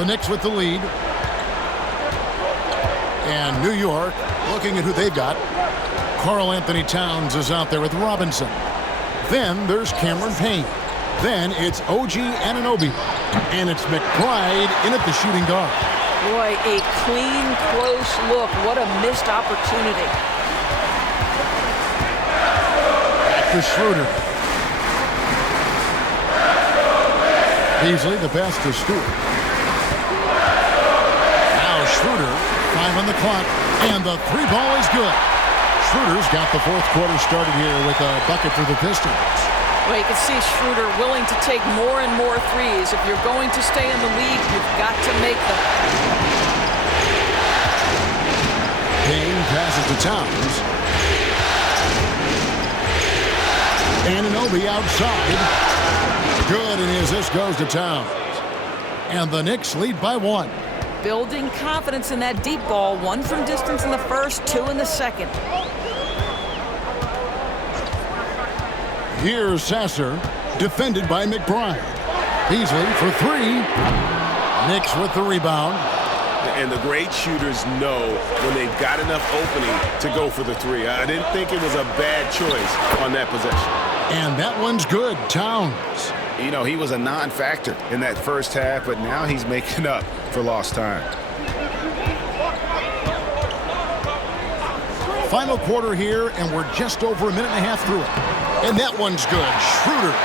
The Knicks with the lead. And New York looking at who they've got. Karl Anthony Towns is out there with Robinson. Then there's Cameron Payne. Then it's OG Anunoby. And it's McBride in at the shooting guard. Boy, a clean, close look. What a missed opportunity. Back to Schroeder. Beasley, the pass to Stewart. Now Schroeder, 5 on the clock, and the three ball is good. Schroeder's got the fourth quarter started here with a bucket for the Pistons. Well, you can see Schroeder willing to take more and more threes. If you're going to stay in the league, you've got to make them. Payne passes to Towns. Anunoby outside. Good, and his assist goes to Towns. And the Knicks lead by 1. Building confidence in that deep ball. 1 from distance in the first, 2 in the second. Here's Sasser, defended by McBride. Beasley for 3. Knicks with the rebound. And the great shooters know when they've got enough opening to go for the 3. I didn't think it was a bad choice on that possession. And that one's good. Towns. You know, he was a non-factor in that first half, but now he's making up for lost time. Final quarter here, and we're just over a minute and a half through it. And that one's good. Schroeder.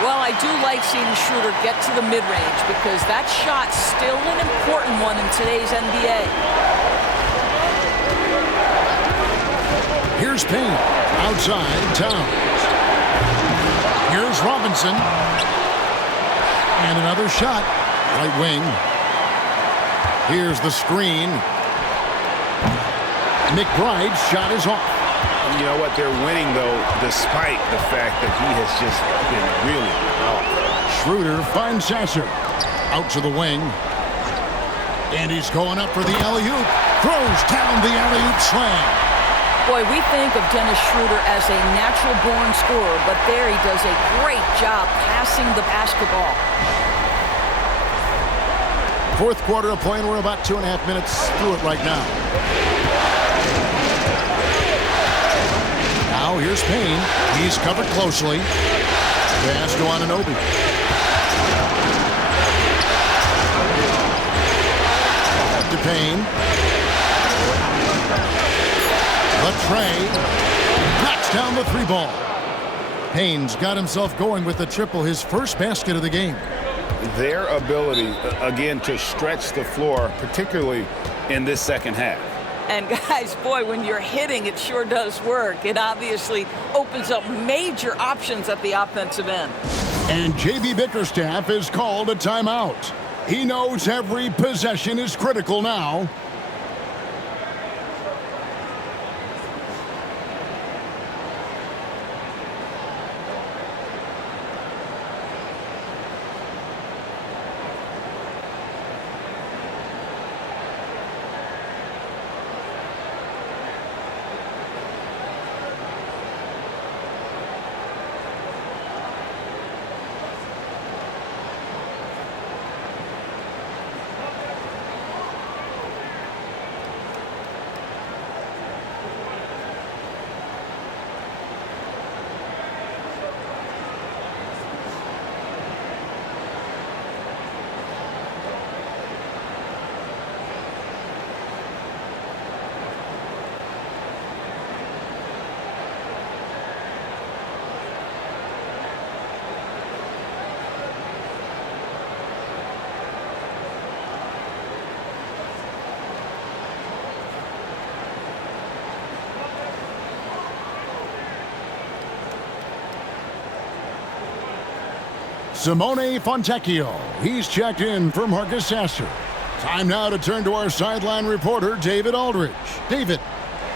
Well, I do like seeing Schroeder get to the mid-range because that shot's still an important one in today's NBA. Here's Payne. Outside, Towns. Here's Robinson. And another shot. Right wing. Here's the screen. McBride's shot is off. You know what? They're winning, though, despite the fact that he has just been really off. Schroeder finds Sasser. Out to the wing. And he's going up for the alley-oop. Throws down the alley-oop slam. Boy, we think of Dennis Schroeder as a natural-born scorer, but there he does a great job passing the basketball. Fourth quarter of play, and we're about 2.5 minutes through it right now. Now here's Payne. He's covered closely. Pass to Anunoby. Back to Payne. Latrey knocks down the 3 ball. Payne's got himself going with the triple, his first basket of the game. Their ability, again, to stretch the floor, particularly in this second half. And guys, boy, when you're hitting, it sure does work. It obviously opens up major options at the offensive end. And J.B. Bickerstaff is called a timeout. He knows every possession is critical now. Simone Fontecchio. He's checked in for Marcus Sasser. Time now to turn to our sideline reporter, David Aldridge. David.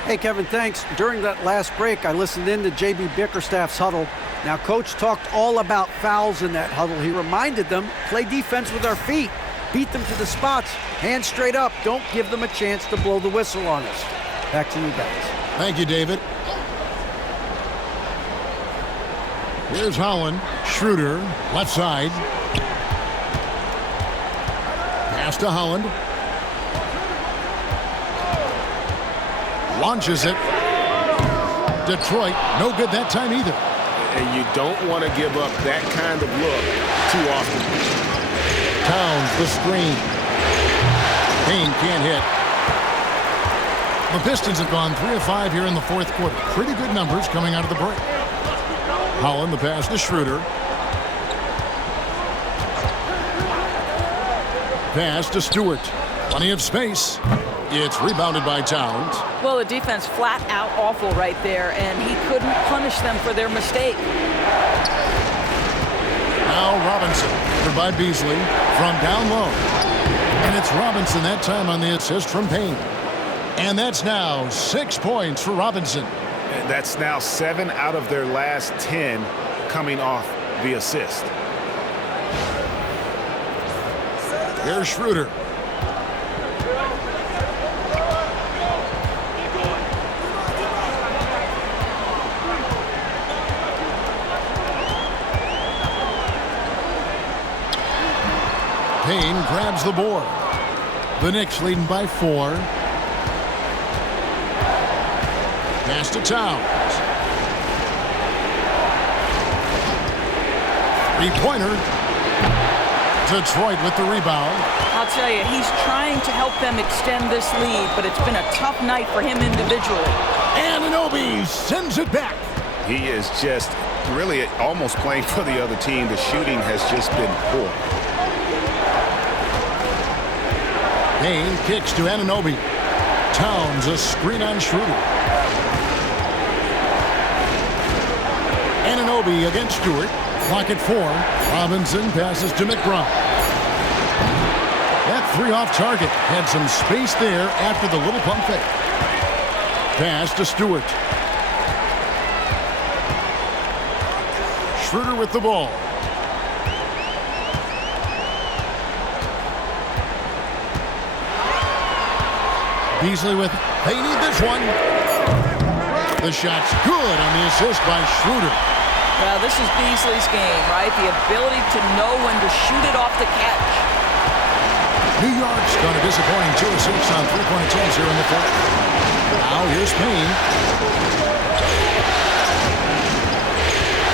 Hey, Kevin, thanks. During that last break, I listened in to J.B. Bickerstaff's huddle. Now, Coach talked all about fouls in that huddle. He reminded them, play defense with our feet. Beat them to the spots. Hands straight up. Don't give them a chance to blow the whistle on us. Back to you guys. Thank you, David. Here's Holland. Schroeder, left side. Pass to Holland. Launches it. Detroit, no good that time either. And you don't want to give up that kind of look too often. Towns, the screen. Payne can't hit. The Pistons have gone 3 of 5 here in the fourth quarter. Pretty good numbers coming out of the break. Holland, the pass to Schroeder. Pass to Stewart. Plenty of space. It's rebounded by Towns. Well, the defense flat out awful right there, and he couldn't punish them for their mistake. Now Robinson, covered by Beasley from down low. And it's Robinson that time on the assist from Payne. And that's now 6 points for Robinson. And that's now 7 out of their last 10 coming off the assist. Here's Schroeder. Payne grabs the board. The Knicks leading by 4. Pass to Towns. Three-pointer. Detroit with the rebound. I'll tell you, he's trying to help them extend this lead, but it's been a tough night for him individually. Anunoby sends it back. He is just really almost playing for the other team. The shooting has just been poor. Payne kicks to Anunoby. Towns a screen on Schroeder. Anunoby against Stewart. Clock at 4. Robinson passes to McBride. That 3 off target. Had some space there after the little pump fake. Pass to Stewart. Schroeder with the ball. Beasley with, they need this one. The shot's good on the assist by Schroeder. Well, this is Beasley's game, right? The ability to know when to shoot it off the catch. New York's got a disappointing 2 of 6 on three-point attempts here in the fourth. Now here's Payne.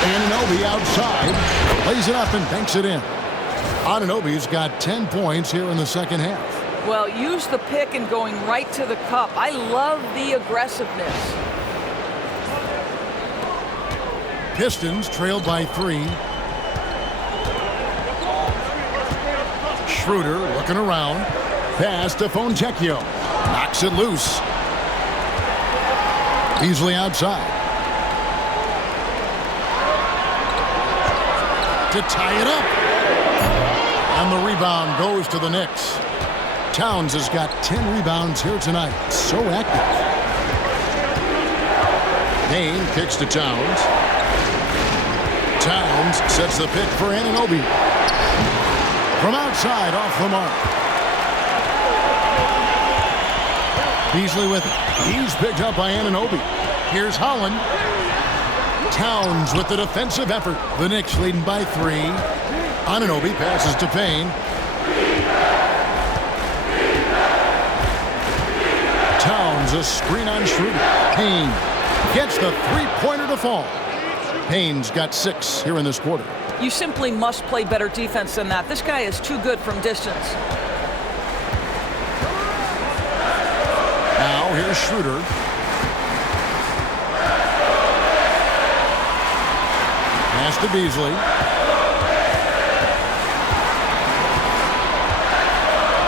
Anunoby outside. Lays it up and banks it in. Anunoby's got 10 points here in the second half. Well, use the pick and going right to the cup. I love the aggressiveness. Pistons trailed by 3. Schroeder looking around. Pass to Fontecchio. Knocks it loose. Beasley outside. To tie it up. And the rebound goes to the Knicks. Towns has got 10 rebounds here tonight. So active. Payne kicks to Towns. Towns sets the pick for Anunoby. From outside, off the mark. Beasley with it. He's picked up by Anunoby. Here's Holland. Towns with the defensive effort. The Knicks leading by 3. Anunoby passes to Payne. Towns a screen on Schroeder. Payne gets the three-pointer to fall. Payne's got 6 here in this quarter. You simply must play better defense than that. This guy is too good from distance. Now here's Schroeder. Pass to Beasley.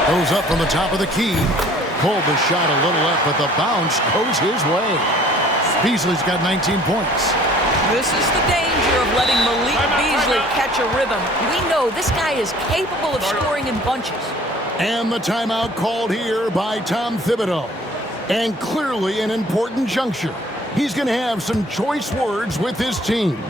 Goes up from the top of the key. Pulled the shot a little up, but the bounce goes his way. Beasley's got 19 points. This is the danger of letting Malik Beasley catch a rhythm. We know this guy is capable of scoring in bunches. And the timeout called here by Tom Thibodeau. And clearly an important juncture. He's going to have some choice words with his team.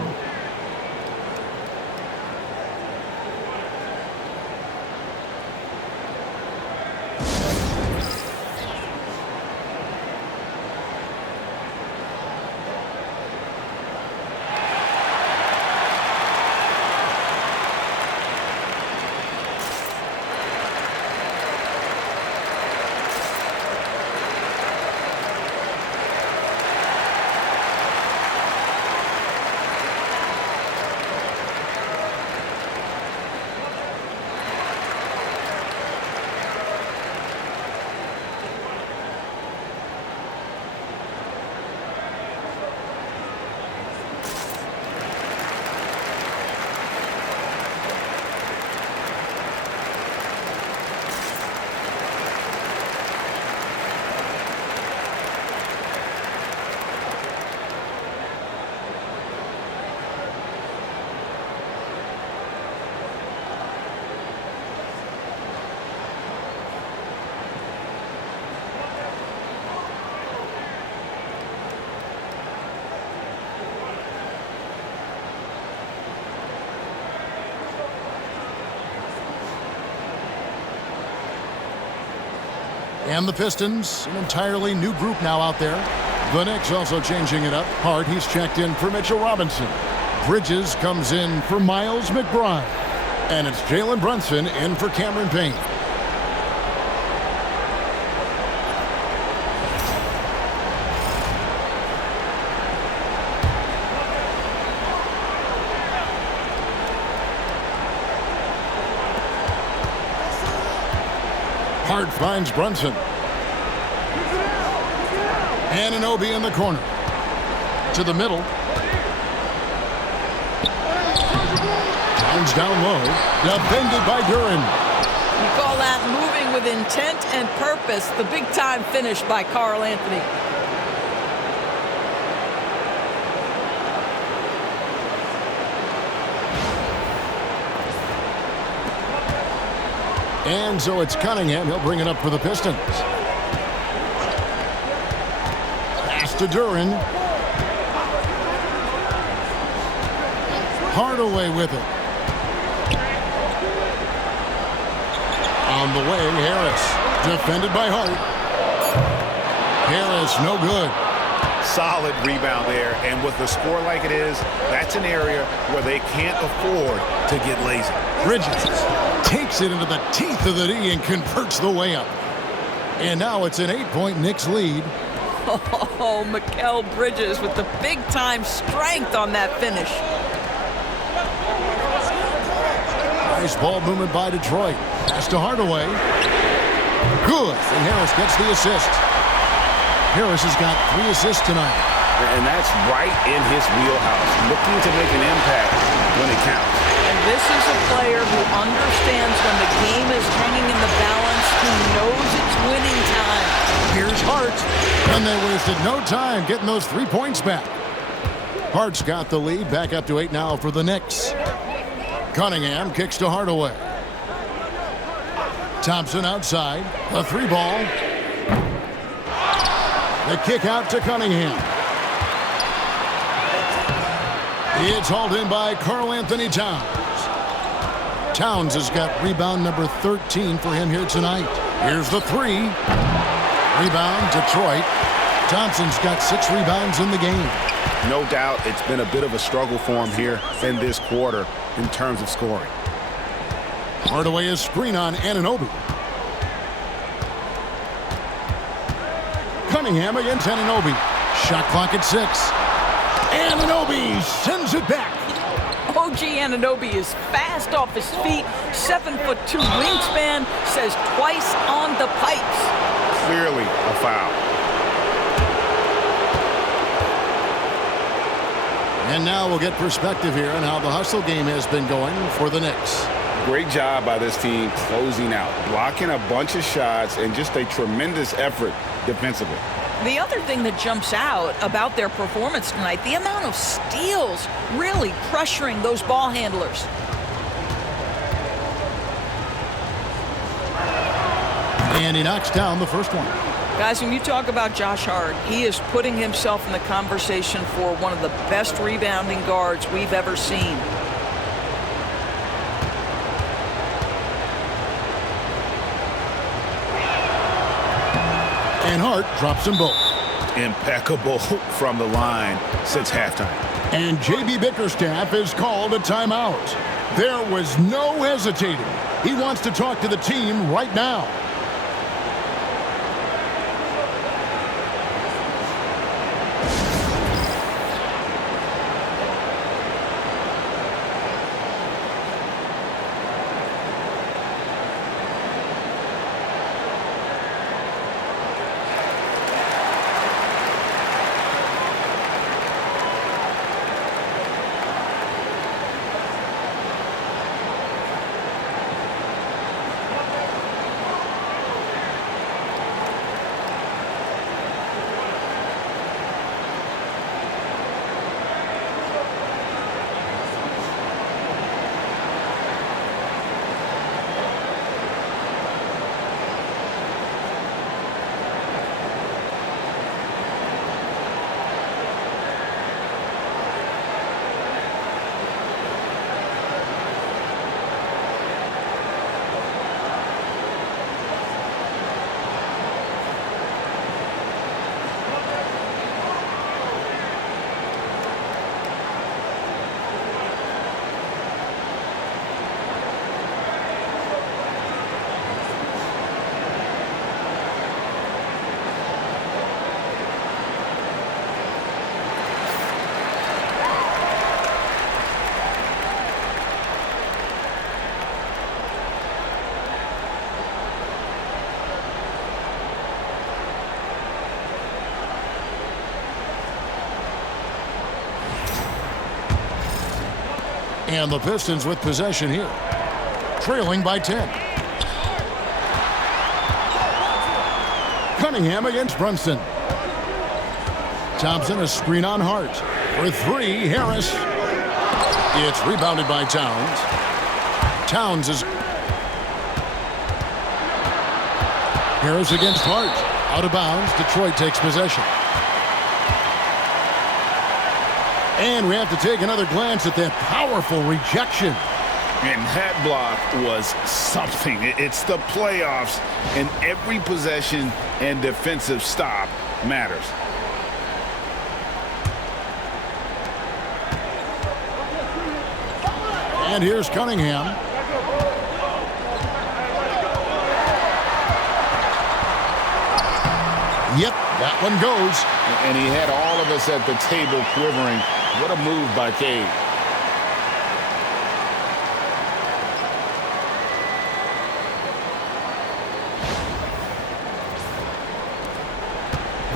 And the Pistons, an entirely new group now out there. The Knicks also changing it up. Hart, he's checked in for Mitchell Robinson. Bridges comes in for Miles McBride. And it's Jalen Brunson in for Cameron Payne. Hart finds Brunson. Anunoby in the corner. To the middle. Towns down low. Defended by Duren. You call that moving with intent and purpose. The big-time finish by Karl Anthony. And so it's Cunningham. He'll bring it up for the Pistons. Pass to Duren. Hardaway with it. On the wing, Harris. Defended by Hart. Harris, no good. Solid rebound there, and with a score like it is, that's an area where they can't afford to get lazy. Bridges takes it into the teeth of the D and converts the layup. And now it's an 8-point Knicks lead. Oh, Mikal Bridges with the big-time strength on that finish. Nice ball movement by Detroit. Pass to Hardaway. Good. And Harris gets the assist. Harris has got 3 assists tonight. And that's right in his wheelhouse, looking to make an impact when it counts. And this is a player who understands when the game is hanging in the balance, who knows it's winning time. Here's Hart. And they wasted no time getting those 3 points back. Hart's got the lead. Back up to 8 now for the Knicks. Cunningham kicks to Hardaway. Thompson outside. The 3 ball. The kick out to Cunningham. It's hauled in by Karl Anthony Towns. Towns has got rebound number 13 for him here tonight. Here's the 3. Rebound, Detroit. Thompson's got 6 rebounds in the game. No doubt it's been a bit of a struggle for him here in this quarter in terms of scoring. Hardaway is screen on Anunoby. Cunningham against Anunoby. Shot clock at 6. Anunoby sends it back. OG Anunoby is fast off his feet, 7'2" wingspan, says twice on the pipes. Clearly a foul. And now we'll get perspective here on how the hustle game has been going for the Knicks. Great job by this team closing out, blocking a bunch of shots, and just a tremendous effort defensively. The other thing that jumps out about their performance tonight, the amount of steals really pressuring those ball handlers. And he knocks down the first one. Guys, when you talk about Josh Hart, he is putting himself in the conversation for one of the best rebounding guards we've ever seen. And Hart drops them both. Impeccable from the line since halftime. And J.B. Bickerstaff is called a timeout. There was no hesitating. He wants to talk to the team right now. And the Pistons with possession here, trailing by 10. Cunningham against Brunson. Thompson, a screen on Hart. For three, Harris. It's rebounded by Towns. Towns is... Harris against Hart. Out of bounds. Detroit takes possession. And we have to take another glance at that powerful rejection. And that block was something. It's the playoffs, and every possession and defensive stop matters. And here's Cunningham. Yep, that one goes. And he had all of us at the table quivering. What a move by Cade.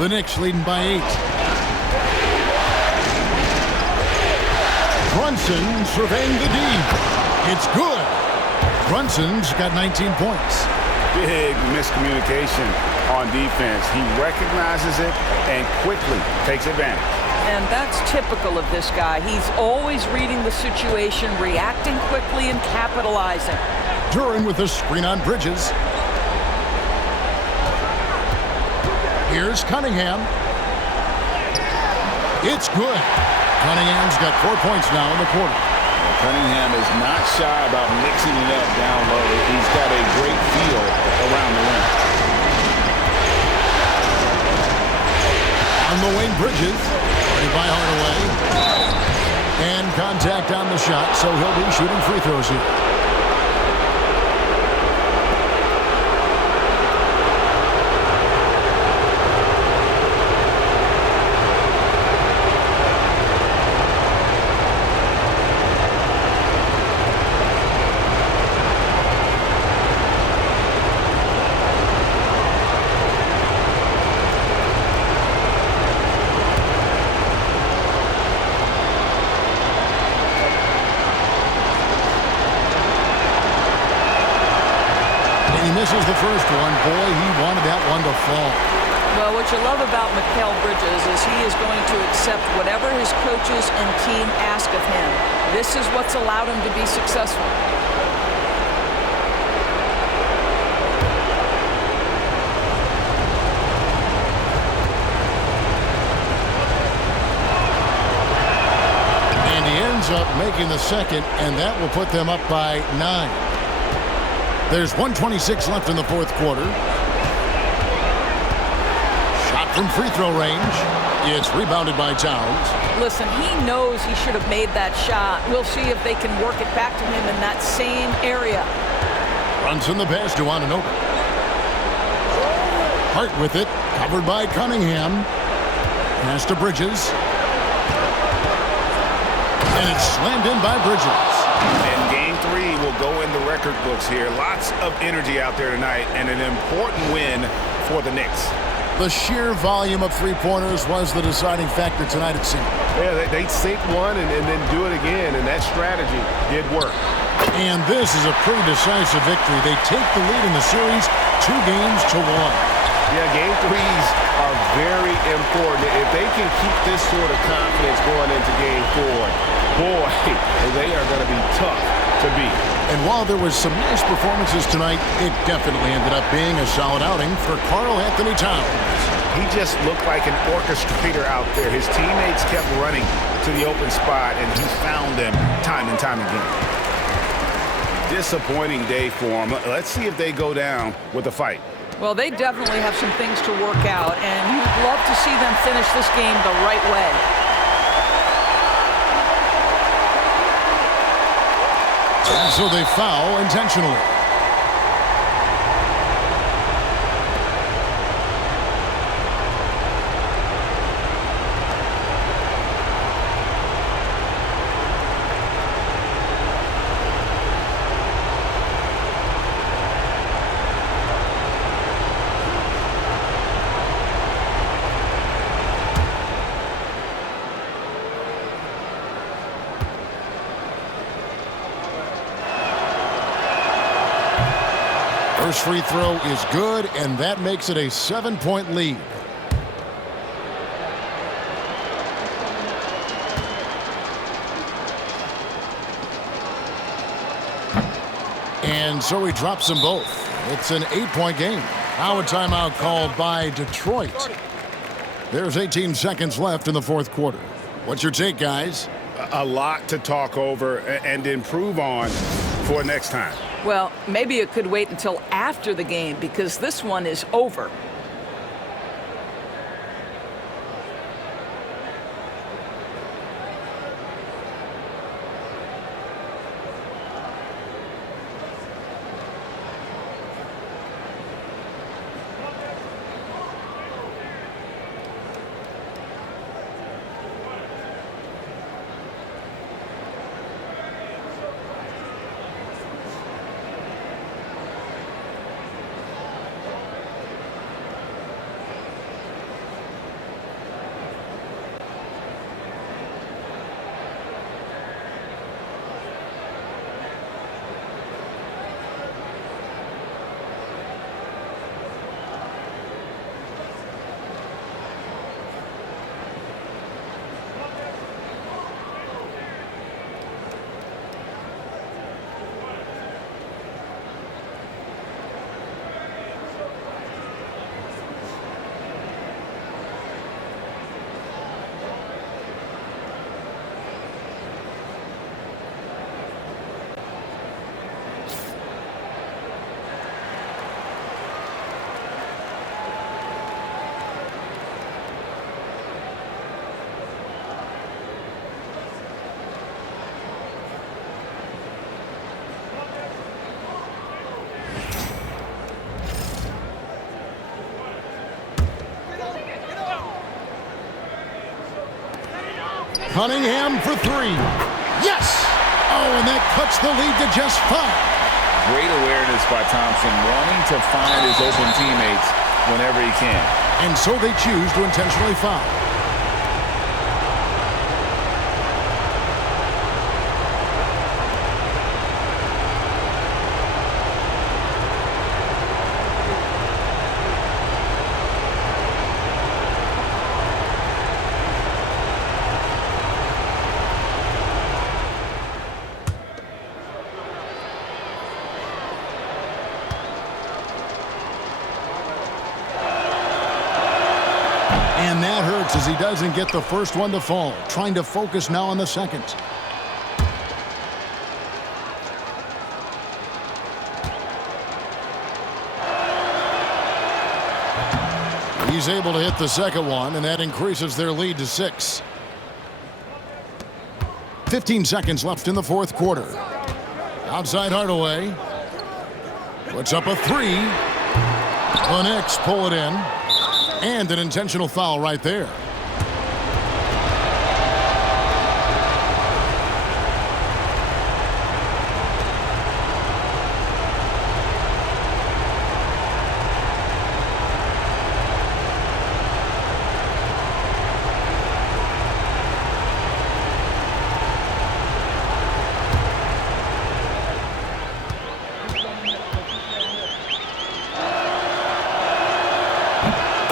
The Knicks leading by 8. Brunson surveying the D. It's good. Brunson's got 19 points. Big miscommunication on defense. He recognizes it and quickly takes advantage. And that's typical of this guy. He's always reading the situation, reacting quickly, and capitalizing. Duran with a screen on Bridges. Here's Cunningham. It's good. Cunningham's got 4 points now in the quarter. Cunningham is not shy about mixing it up down low. He's got a great feel around the rim. On the wing, Bridges. By Hardaway. And contact on the shot, so he'll be shooting free throws here. Misses the first one. Boy, he wanted that one to fall. Well, what you love about Mikal Bridges is he is going to accept whatever his coaches and team ask of him. This is what's allowed him to be successful. And he ends up making the second, and that will put them up by 9. There's 1:26 left in the fourth quarter. Shot from free throw range. It's rebounded by Towns. Listen, he knows he should have made that shot. We'll see if they can work it back to him in that same area. Brunson the pass to Anunoby. Hart with it. Covered by Cunningham. Pass to Bridges. And it's slammed in by Bridges. And game 3 will go in the record books here. Lots of energy out there tonight and an important win for the Knicks. The sheer volume of three-pointers was the deciding factor tonight, it seemed. Yeah, they sink one and then do it again, and that strategy did work. And this is a pretty decisive victory. They take the lead in the series 2-1. Yeah, game 3s are very important. If they can keep this sort of confidence going into game 4, boy, they are going to be tough to beat. And while there was some nice performances tonight, it definitely ended up being a solid outing for Karl-Anthony Towns. He just looked like an orchestrator out there. His teammates kept running to the open spot, and he found them time and time again. Disappointing day for him. Let's see if they go down with a fight. Well, they definitely have some things to work out, and you'd love to see them finish this game the right way. And so they foul intentionally. First free throw is good, and that makes it a 7-point lead. And so he drops them both. It's an 8-point game. Now a timeout called by Detroit. There's 18 seconds left in the fourth quarter. What's your take, guys? A lot to talk over and improve on for next time. Well, maybe it could wait until after the game because this one is over. Cunningham for three. Yes! Oh, and that cuts the lead to just 5. Great awareness by Thompson, wanting to find his open teammates whenever he can. And so they choose to intentionally foul. And that hurts as he doesn't get the first one to fall. Trying to focus now on the second. He's able to hit the second one, and that increases their lead to 6. 15 seconds left in the fourth quarter. Outside Hardaway. Puts up a 3. The Knicks pull it in. And an intentional foul right there.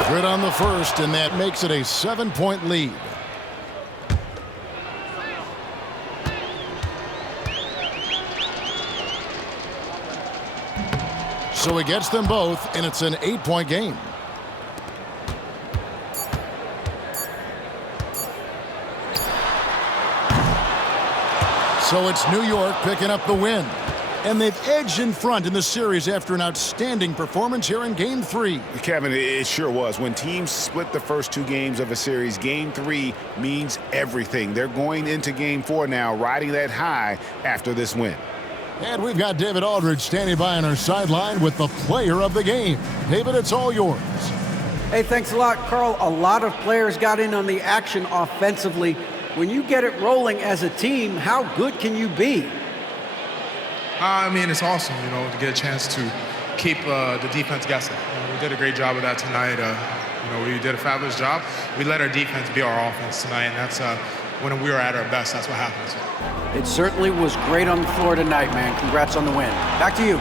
Good on the first, and that makes it a 7-point lead. So he gets them both, and it's an 8-point game. So it's New York picking up the win. And they've edged in front in the series after an outstanding performance here in Game 3. Kevin, it sure was. When teams split the first 2 games of a series, Game 3 means everything. They're going into Game 4 now, riding that high after this win. And we've got David Aldridge standing by on our sideline with the player of the game. David, it's all yours. Hey, thanks a lot, Carl. A lot of players got in on the action offensively. When you get it rolling as a team, how good can you be? I mean, it's awesome, to get a chance to keep the defense guessing. We did a great job of that tonight. We did a fabulous job. We let our defense be our offense tonight, and that's when we were at our best, that's what happens. It certainly was great on the floor tonight, man. Congrats on the win. Back to you.